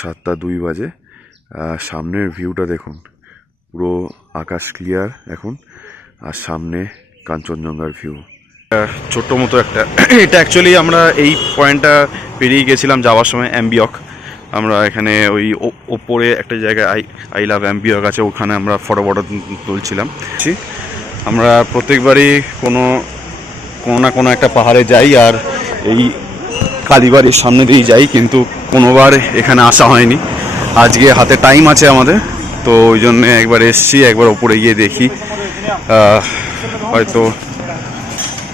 7:02 বাজে। সামনের ভিউটা দেখুন, পুরো আকাশ ক্লিয়ার এখন, আর সামনে কাঞ্চনজঙ্ঘার ভিউ। ছোট্ট মতো একটা এটা অ্যাকচুয়ালি আমরা এই পয়েন্টটা পেরিয়ে গেছিলাম যাওয়ার সময় অ্যাম্বিয়ক। আমরা এখানে ওই ওপরে একটা জায়গায় আই লাভ অ্যাম্বিয়ক আছে, ওখানে আমরা ফটো তুলছিলাম। আমরা প্রত্যেকবারই কোনো না কোনো একটা পাহাড়ে যাই, আর এই কালীবাড়ির সামনে দিয়েই যাই, কিন্তু কোনোবার এখানে আসা হয়নি। আজকে হাতে টাইম আছে আমাদের, তো ওই জন্য একবার এসছি, একবার ওপরে গিয়ে দেখি। হয়তো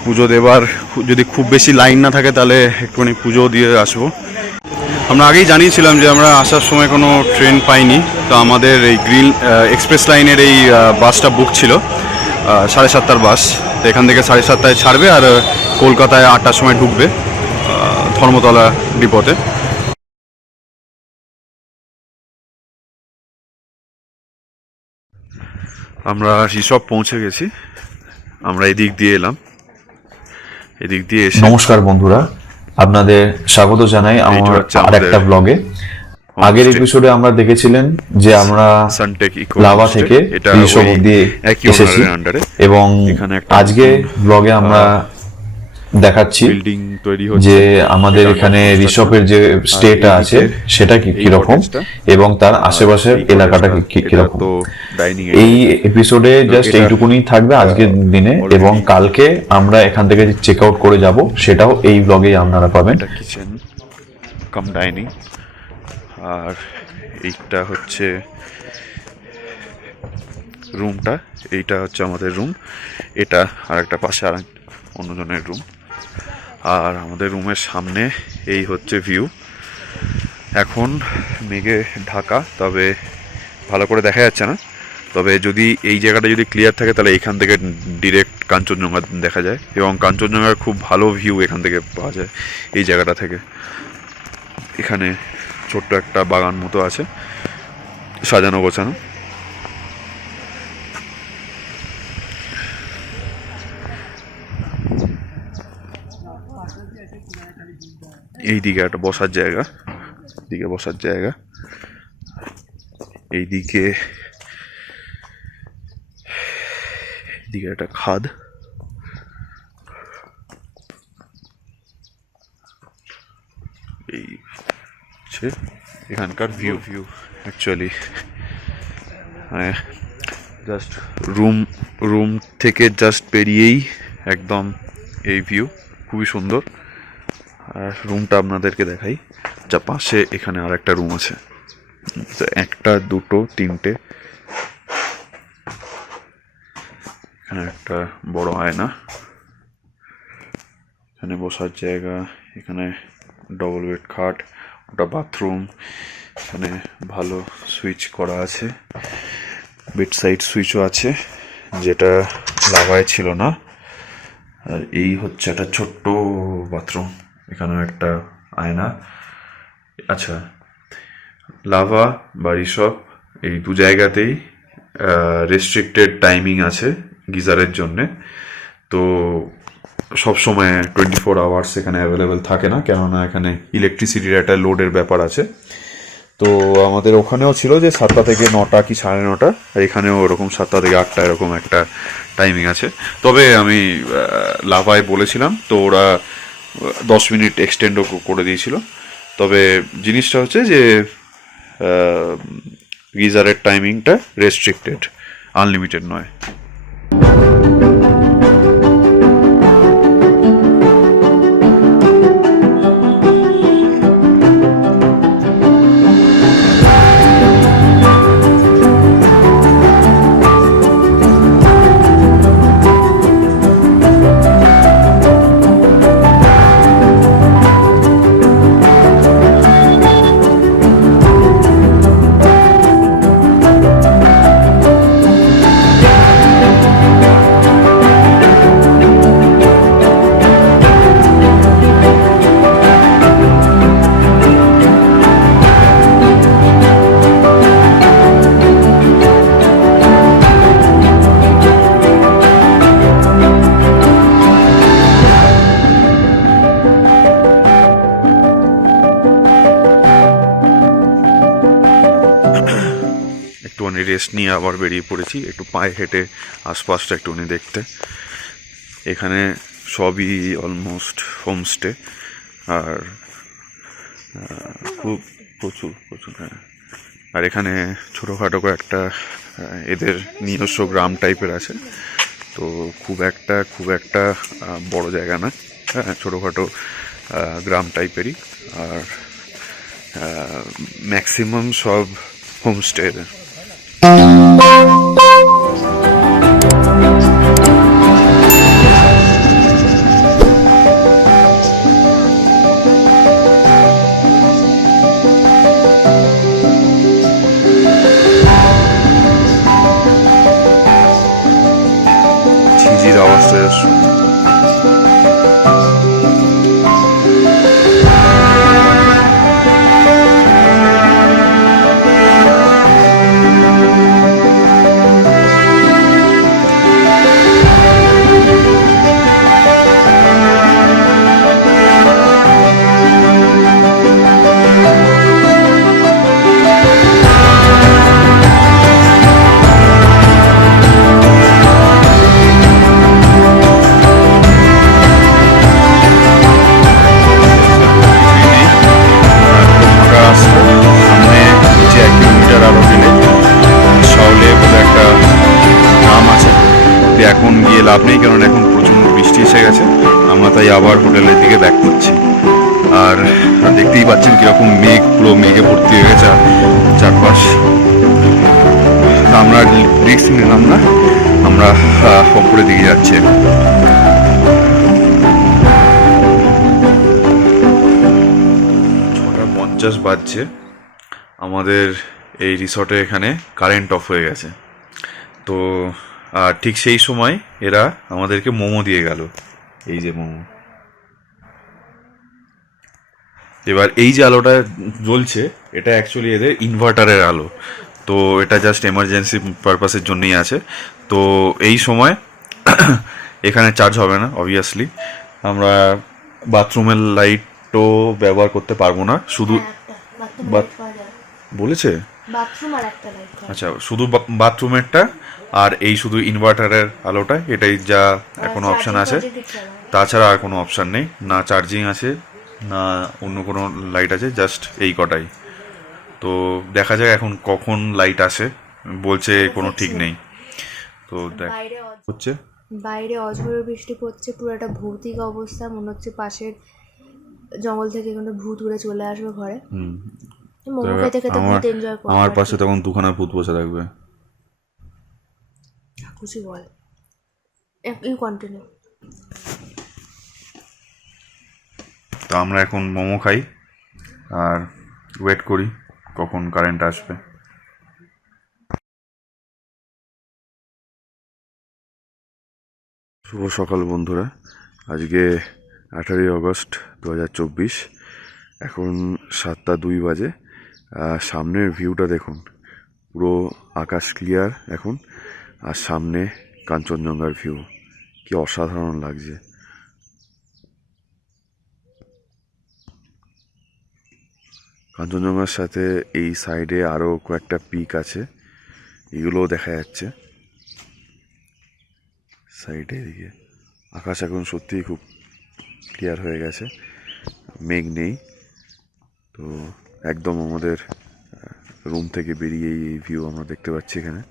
পুজো দেবার যদি খুব বেশি লাইন না থাকে তাহলে একটুখানি পুজো দিয়ে আসবো। আমরা আগেই জানিয়েছিলাম যে আমরা আসার সময় কোনো ট্রেন পাইনি, তো আমাদের এই গ্রিন এক্সপ্রেস লাইনের এই বাসটা বুক ছিল 7:30টার বাস। তো এখান থেকে 7:30টায় ছাড়বে আর কলকাতায় 8টার সময় ঢুকবে ধর্মতলা ডিপোতে। আমরা ঋষভ পৌঁছে গেছি, আমরা এদিক দিয়ে এলাম, এদিক দিয়ে এসে। নমস্কার বন্ধুরা, আপনাদের স্বাগত জানাই আমার আরেকটা ব্লগে। আগের এপিসোডে আমরা দেখেছিলেন যে আমরা লাভা থেকে ঋষভ অব্দি এসেছি, এবং আজকে ব্লগে আমরা দেখাচ্ছি যে আমাদের এখানে ঋষভের যে স্টেটা আছে সেটা কিরকম এবং তার আশেপাশের এলাকাটা কিরকম। এই এপিসোডে জাস্ট এইটুকুনি থাকবে আজকের দিনে, এবং কালকে আমরা এখান থেকে চেক আউট করে যাব, সেটাও এই ব্লগে আপনারা পাবেন। কিচেন কাম ডাইনিং, আর এইটা হচ্ছে রুমটা, এইটা হচ্ছে আমাদের রুম, এটা আর একটা পাশে আর অন্যজনের রুম। আর আমাদের রুমের সামনে এই হচ্ছে ভিউ। এখন মেঘে ঢাকা, তবে ভালো করে দেখা যাচ্ছে না, তবে যদি এই জায়গাটা যদি ক্লিয়ার থাকে তাহলে এখান থেকে ডিরেক্ট কাঞ্চনজঙ্ঘা দেখা যায়, এবং কাঞ্চনজঙ্ঘার খুব ভালো ভিউ এখান থেকে পাওয়া যায় এই জায়গাটা থেকে। এখানে ছোট্ট একটা বাগান মতো আছে, সাজানো গোছানো। এইদিকে একটা বসার জায়গা, এদিকে বসার জায়গা, এইদিকে এদিকে একটা খাদ। এই হচ্ছে এখানকার ভিউ অ্যাকচুয়ালি মানে জাস্ট রুম থেকে জাস্ট বেরিয়েই একদম এই ভিউ, খুবই সুন্দর। আর রুমটা আপনাদেরকে দেখাই, যা পাশে এখানে আর একটা রুম আছে, একটা দুটো তিনটে, এখানে একটা বড় আয়না, এখানে বসার জায়গা, এখানে ডবল বেড খাট, ওটা বাথরুম, এখানে ভালো সুইচ করা আছে, বেড সাইড সুইচও আছে, যেটা লাভায় ছিল না। আর এই হচ্ছে একটা ছোট্ট বাথরুম, এখানেও একটা আয়না। আচ্ছা, লাভা বা ঋষভ এই দু জায়গাতেই রেস্ট্রিক্টেড টাইমিং আছে গিজারের জন্যে, তো সবসময় 24 আওয়ার্স এখানে অ্যাভেলেবেল থাকে না, কেননা এখানে ইলেকট্রিসিটির একটা লোডের ব্যাপার আছে। তো আমাদের ওখানেও ছিল যে 7টা থেকে 9টা কি 9:30, আর এখানেও ওরকম 7টা থেকে 8টা এরকম একটা টাইমিং আছে। তবে আমি লাভায় বলেছিলাম, তো ওরা 10 মিনিট এক্সটেন্ডও করে দিয়েছিল। তবে জিনিসটা হচ্ছে যে গিজারের টাইমিংটা রেস্ট্রিক্টেড, আনলিমিটেড নয়। একটুখানি রেস্ট নিয়ে আবার বেরিয়ে পড়েছি একটু পায়ে হেঁটে আশপাশটা একটুখানি দেখতে। এখানে সবই অলমোস্ট হোমস্টে, আর খুব প্রচুর প্রচুর হ্যাঁ। আর এখানে ছোটোখাটো একটা এদের নিজস্ব গ্রাম টাইপের আছে, তো খুব একটা বড় জায়গা না, হ্যাঁ ছোটোখাটো গ্রাম টাইপেরই। আর ম্যাক্সিমাম সব হোমস্টে এদের। ঝিঝির আওয়াজটা শুনতে এখন গিয়ে লাভ নেই, কারণ এখন প্রচণ্ড বৃষ্টি এসে গেছে। আমরা তাই আবার হোটেলের দিকে ব্যাক করছি। আর দেখতেই পাচ্ছেন কীরকম মেঘ, পুরো মেঘে ভর্তি হয়ে গেছে চারপাশ। আমরা রিস্ক নিলাম না, আমরা ওপরের দিকে যাচ্ছি। 6:50 বাজছে। আমাদের এই রিসর্টে এখানে কারেন্ট অফ হয়ে গেছে, তো আর ঠিক সেই সময় এরা আমাদেরকে মোমো দিয়ে গেল। এই যে মোমো, এবার এই যে আলোটা জ্বলছে এটা অ্যাকচুয়ালি এদের ইনভার্টারের আলো, তো এটা জাস্ট এমার্জেন্সি পারপাসের জন্যই আছে। তো এই সময় এখানে চার্জ হবে না অবভিয়াসলি। আমরা বাথরুমের লাইটও ব্যবহার করতে পারবো না, শুধু বলেছে আচ্ছা শুধু বাথরুমেরটা আর এই শুধু ইনভার্টারের আলোটা, এটাই যা এখন অপশান আছে। তাছাড়া আর কোনো অপশান নেই, না চার্জিং আছে না অন্য কোনো লাইট আছে, জাস্ট এই কটাই। তো দেখা যাক এখন কখন লাইট আসে, বলছে কোনো ঠিক নেই। তো হচ্ছে বাইরে অঝোর বৃষ্টি পড়ছে, পুরো একটা ভৌতিক অবস্থা, মনে হচ্ছে পাশের জঙ্গল থেকে কোনো ভূত উড়ে চলে আসবে ঘরে। আমার পাশে তখন দুখানা ভূত বসে থাকবে। খুশি বল, ইউ কন্টিনিউ। তো আমরা এখন মোমো খাই আর ওয়েট করি কখন কারেন্ট আসবে। শুভ সকাল বন্ধুরা, আজকে 18 আগস্ট 2024, এখন 7:02 বাজে। সামনের ভিউটা দেখুন, পুরো আকাশ ক্লিয়ার এখন, আর সামনে কাঞ্চনজঙ্ঘার ভিউ, কি অসাধারণ লাগছে। কাঞ্চনজঙ্ঘার সাথে এই সাইডে আরও কয়েকটা পিক আছে, এগুলোও দেখা যাচ্ছে সাইডে। এদিকে আকাশ এখন সত্যিই খুব ক্লিয়ার হয়ে গেছে, মেঘ নেই। তো একদম আমাদের রুম থেকে বেরিয়ে এই ভিউ আমরা দেখতে পাচ্ছি এখানে।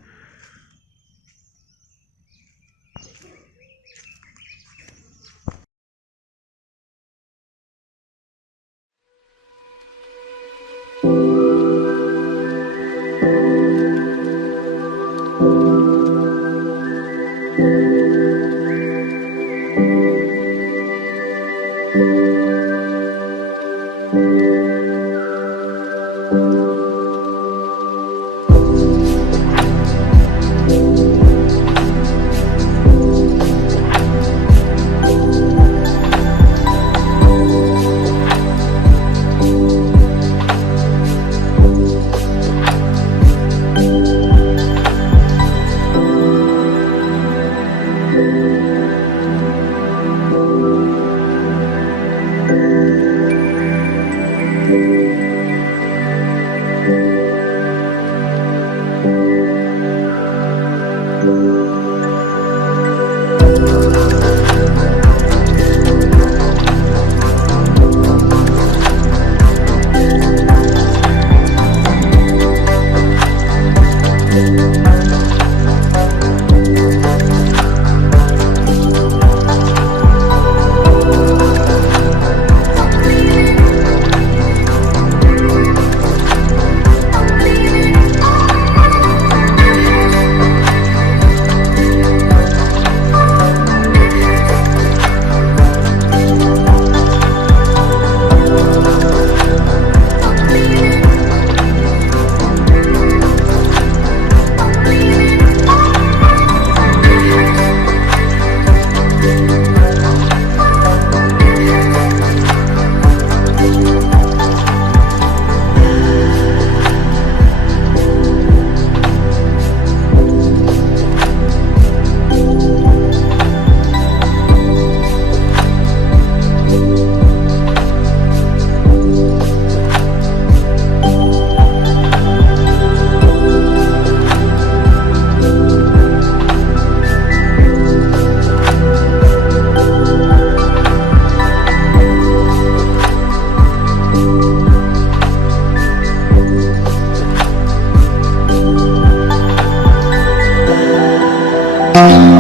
10:30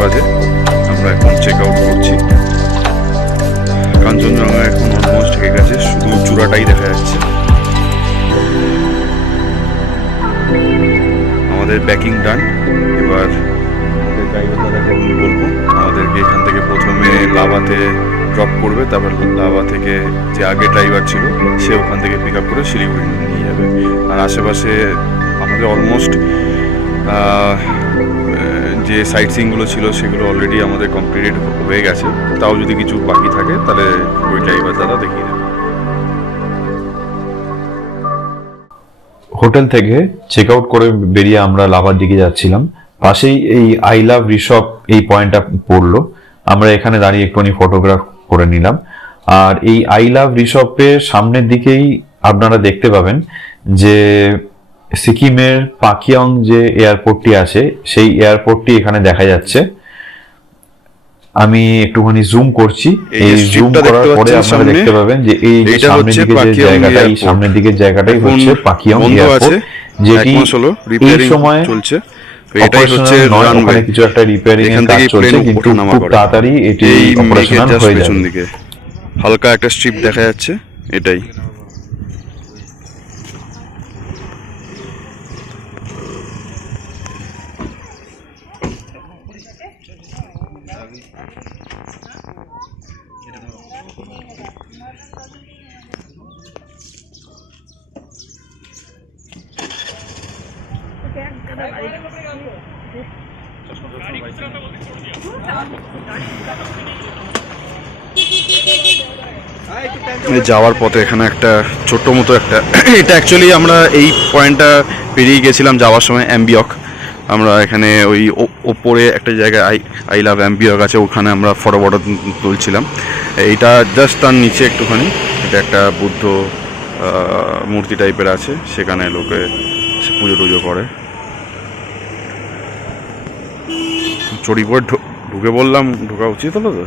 বাজে, আমরা এখন চেক আউট করছি। কাঞ্চনজঙ্ঘা এখন অলমোস্ট হয়ে গেছে, শুধু চূড়াটাই দেখা যাচ্ছে। আমাদের ব্যাকিং ডান। এবার আমাদের ড্রাইভার দাদাকে বলবো আমাদেরকে এখান থেকে প্রথমে লাভাতে ড্রপ করবে, তারপর লাভা থেকে যে আগে ড্রাইভার ছিল সে ওখান থেকে পিক আপ করে শিলিগুড়ি নিয়ে যাবে। আর আশেপাশে আমাদের অলমোস্ট যে সাইট সিইংগুলো ছিল সেগুলো অলরেডি আমাদের কমপ্লিটেড হয়ে গেছে। তাও যদি কিছু বাকি থাকে তাহলে ওই ড্রাইভার দাদা দেখিয়ে দেবে। হোটেল থেকে চেক আউট করে বেরিয়ে আমরা লাভার দিকে যাচ্ছিলাম। পাশেই এই আই লাভ ঋষভ এই পয়েন্টটা পড়লো। আমরা এখানে দাঁড়িয়ে একটুখানি ফটোগ্রাফ করে নিলাম। আর এই আই লাভ ঋষভের সামনের দিকেই আপনারা দেখতে পাবেন যে সিকিমের পাকিয়ং যে এয়ারপোর্টটি আছে সেই এয়ারপোর্টটি এখানে দেখা যাচ্ছে। আমি একটুখানি জুম করছি। এই জুম করার পরে আপনারা দেখতে পাবেন যে এই যে সামনের দিকে যে জায়গাটা, এই সামনের দিকের জায়গাটাই হচ্ছে পাকিয়ং এয়ারপোর্ট, যেটি এই সময় চলছে। এটাই হচ্ছে রানওয়ে, কিছু একটা রিপেয়ারিং এর কাজ চলছে, কিন্তু খুব তাড়াতাড়ি এটি অপারেশনাল হয়ে যাবে। হালকা একটা স্ট্রিপ দেখা যাচ্ছে, এটাই। যাওয়ার পথে এখানে একটা ছোট্ট মতো একটা এটা অ্যাকচুয়ালি আমরা এই পয়েন্টটা পেরিয়ে গেছিলাম যাওয়ার সময় অ্যাম্বিয়ক। আমরা এখানে ওই ওপরে একটা জায়গায় আই লাভ অ্যাম্বিয়ক আছে, ওখানে আমরা ফটো তুলছিলাম। এইটা জাস্ট তার নিচে একটুখানি এটা একটা বুদ্ধ মূর্তি টাইপের আছে, সেখানে লোকে পুজো টুজো করে। চড়ি পরে ঢুকে বললাম, ঢোকা উচিত হলো তো।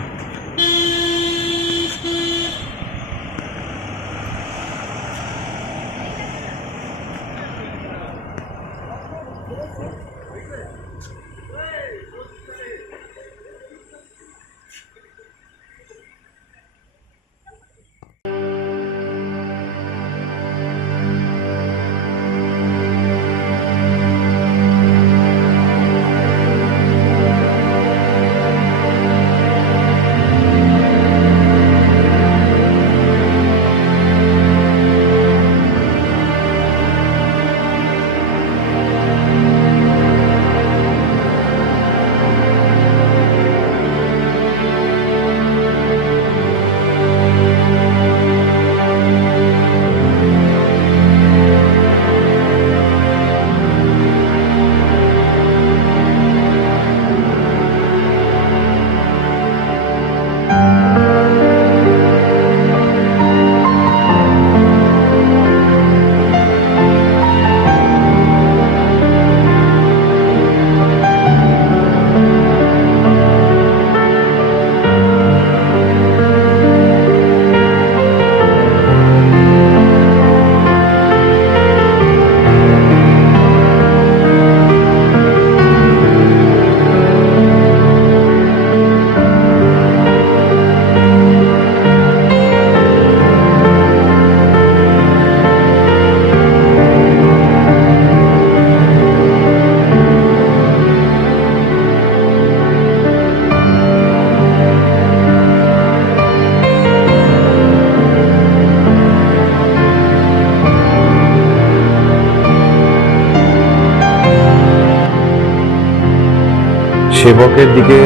সেবকের দিকে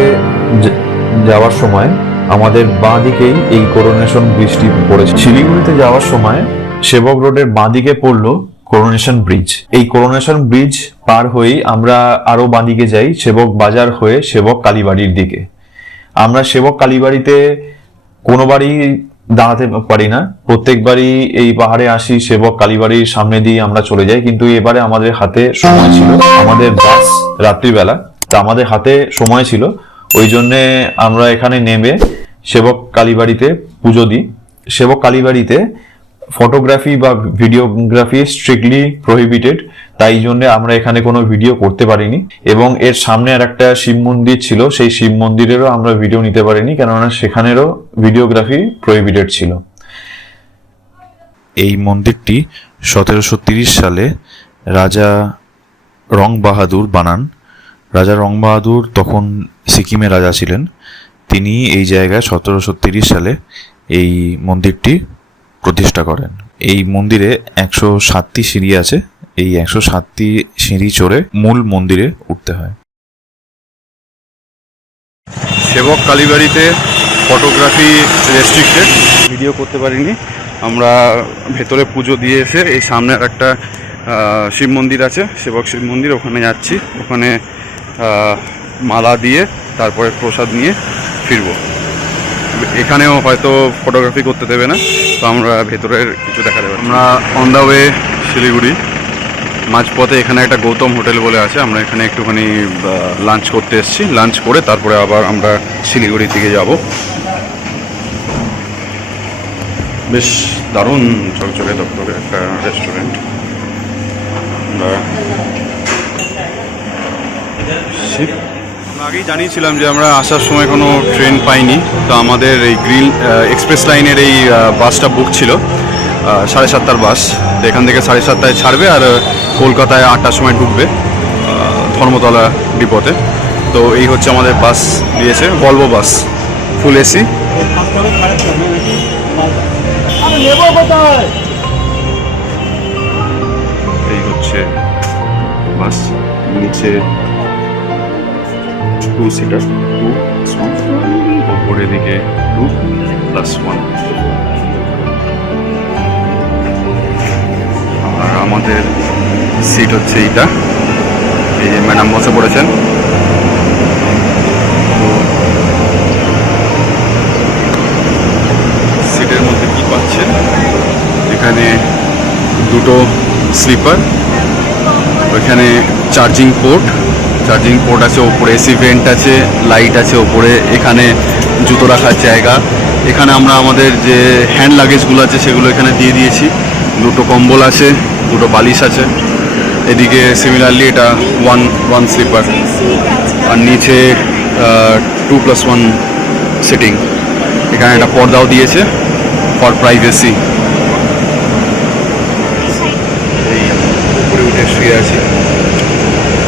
যাওয়ার সময় আমাদের বাঁ দিকেই এই করোনেশন ব্রিজটি পড়েছে। শিলিগুড়িতে যাওয়ার সময় সেবক রোডের বাঁ দিকে পড়লো করোনেশন ব্রিজ। এই করোনেশন ব্রিজ পার হয়েই আমরা আরো বাঁ দিকে যাই সেবক বাজার হয়ে সেবক কালীবাড়ির দিকে। আমরা সেবক কালীবাড়িতে কোনোবারই দাঁড়াতে পারি না, প্রত্যেকবারই এই পাহাড়ে আসি সেবক কালীবাড়ির সামনে দিয়ে আমরা চলে যাই, কিন্তু এবারে আমাদের হাতে সময় ছিল, আমাদের বাস রাত্রিবেলা, তা আমাদের হাতে সময় ছিল, ওই জন্যে আমরা এখানে নেমে সেবক কালীবাড়িতে পুজো দিই। সেবক কালীবাড়িতে ফটোগ্রাফি বা ভিডিওগ্রাফি স্ট্রিক্টলি প্রহিবিটেড, তাই জন্য আমরা এখানে কোনো ভিডিও করতে পারিনি। এবং এর সামনে আর একটা শিব মন্দির ছিল, সেই শিব মন্দিরেরও আমরা ভিডিও নিতে পারিনি, কেননা সেখানেরও ভিডিওগ্রাফি প্রহিবিটেড ছিল। এই মন্দিরটি 1730 সালে রাজা রং বাহাদুর বানান। রাজা রং বাহাদুর তখন সিকিমের রাজা ছিলেন। তিনি এই জায়গায় 1730 সালে এই মন্দিরটি প্রতিষ্ঠা করেন। এই মন্দিরে 107টি সিঁড়ি আছে। এই 107টি সিঁড়ি চড়ে মূল মন্দিরে উঠতে হয়। সেবক কালীবাড়িতে ফটোগ্রাফি রেস্ট্রিক্টেড, ভিডিও করতে পারিনি। আমরা ভেতরে পুজো দিয়ে এসে এই সামনে একটা শিব মন্দির আছে, সেবক শিব মন্দির, ওখানে যাচ্ছি। ওখানে মালা দিয়ে তারপরে প্রসাদ নিয়ে ফিরবো। এখানেও হয়তো ফটোগ্রাফি করতে দেবে না, তো আমরা ভেতরের কিছু দেখা দেবে। আমরা অন দ্য ওয়ে শিলিগুড়ি, মাঝপথে এখানে একটা গৌতম হোটেল বলে আছে, আমরা এখানে একটুখানি লাঞ্চ করতে এসেছি। লাঞ্চ করে তারপরে আবার আমরা শিলিগুড়ির দিকে যাব। বেশ দারুণ চকচকে দপ্তরে একটা রেস্টুরেন্ট। আমরা আগেই জানিয়েছিলাম যে আমরা আসার সময় কোনো ট্রেন পাইনি, তো আমাদের এই গ্রিন এক্সপ্রেস লাইনের এই বাসটা বুক ছিল, 7:30টার বাস। তো এখান থেকে 7:30টায় ছাড়বে আর কলকাতায় 8টার সময় ঢুকবে ধর্মতলা ডিপোতে। তো এই হচ্ছে আমাদের বাস দিয়েছে, ভলভো বাস, ফুল এসি। এই হচ্ছে বাস, নিচে 2 সিটার, 2+1, ওপরের দিকে 2+1। আর আমাদের সিট হচ্ছে এইটা, এই যে ম্যাডাম বসে পড়েছেন। তো সিটের মধ্যে কি পাচ্ছেন, এখানে দুটো স্লিপার, ওইখানে চার্জিং পোর্ট আছে, ওপরে এসি ভেন্ট আছে, লাইট আছে ওপরে, এখানে জুতো রাখার জায়গা। এখানে আমরা আমাদের যে হ্যান্ড লাগেজগুলো আছে সেগুলো এখানে দিয়ে দিয়েছি। দুটো কম্বল আছে, দুটো বালিশ আছে। এদিকে সিমিলারলি এটা ওয়ান স্লিপার, আর নিচে 2+1 সিটিং। এখানে একটা পর্দাও দিয়েছে ফর প্রাইভেসি। এই উপরে উঠে শুয়ে আছি,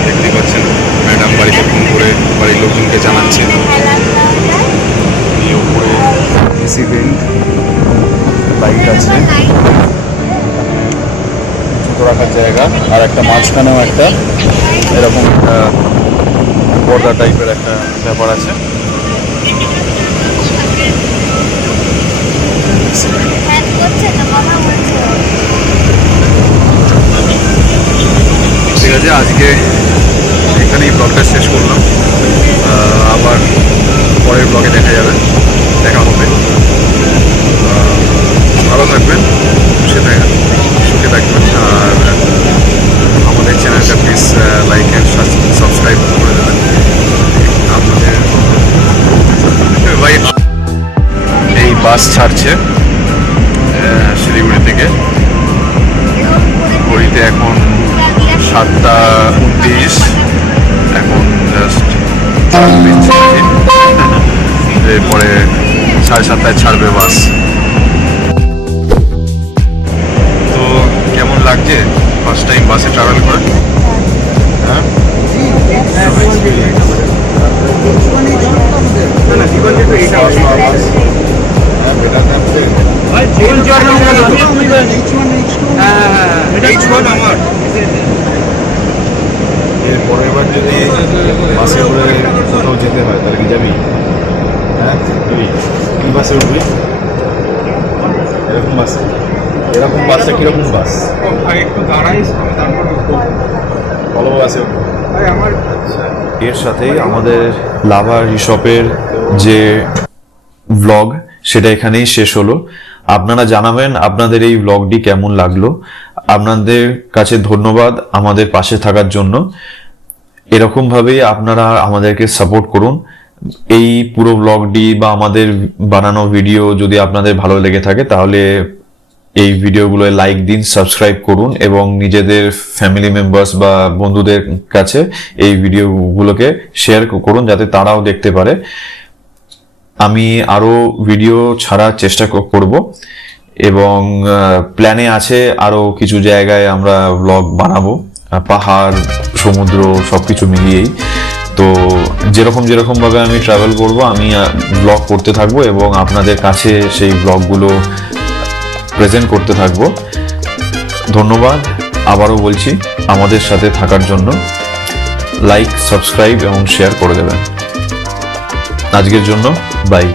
দেখতে পাচ্ছেন ম্যাডাম বাড়িতে ফোন করে বাড়ির লোকজনকে জানাচ্ছে। এই উপরে এসি ভেন্ট, লাইট আছে, জুতো রাখার জায়গা, আর একটা মাঝখানেও একটা এরকম একটা পর্দা টাইপের একটা ব্যাপার আছে। ঠিক আছে, আজকে এখানেই ব্লগটা শেষ করলাম। আবার পরের ব্লগে দেখা হবে। ভালো থাকবেন, সুখে থাকবেন, আর আমাদের চ্যানেলটা প্লিজ লাইক অ্যান্ড সাবস্ক্রাইব করে দেবেন। আপনাদের এই বাস ছাড়ছে শিলিগুড়ি থেকে। ঘড়িতে এখন 7:29, এখন জাস্ট এরপরে 7:30টায় ছাড়বে বাস। তো কেমন লাগছে ফার্স্ট টাইম বাসে ট্রাভেল করে? হ্যাঁ, এরপরে এবার যদি বাসে করে কোথাও যেতে হয় তাহলে কি যাবি? হ্যাঁ যাবি? কি বাসে উঠবি? এরকম বাসে? এরকম বাসে কিরকম বাস? একটু দাঁড়াইস তারপরে ভালো বাসে আমার এর সাথেই আমাদের লাভা রিসপের যে ব্লগ সেটা এখানেই শেষ হলো। আপনারা জানাবেন আপনাদের এই ব্লগটি কেমন লাগলো। আপনাদের কাছে ধন্যবাদ আমাদের পাশে থাকার জন্য। এরকম ভাবেই আপনারা আমাদেরকে সাপোর্ট করুন। এই পুরো ব্লগটি বা আমাদের বানানো ভিডিও যদি আপনাদের ভালো লেগে থাকে তাহলে এই ভিডিওগুলোয় লাইক দিন, সাবস্ক্রাইব করুন এবং নিজেদের ফ্যামিলি মেম্বার্স বা বন্ধুদের কাছে এই ভিডিওগুলোকে শেয়ার করুন যাতে তারাও দেখতে পারে। আমি আরো ভিডিও ছাড়ার চেষ্টা করব এবং প্ল্যানে আছে আরো কিছু জায়গায় আমরা ব্লগ বানাবো, পাহাড়, সমুদ্র সবকিছু মিলিয়েই। তো যেরকম ভাবে আমি ট্রাভেল করব আমি ব্লগ করতে থাকবো এবং আপনাদের কাছে সেই ব্লগগুলো প্রেজেন্ট করতে থাকবো। ধন্যবাদ আবারও বলছি আমাদের সাথে থাকার জন্য। লাইক, সাবস্ক্রাইব এবং শেয়ার করে দেবেন। আজকের জন্য বাই।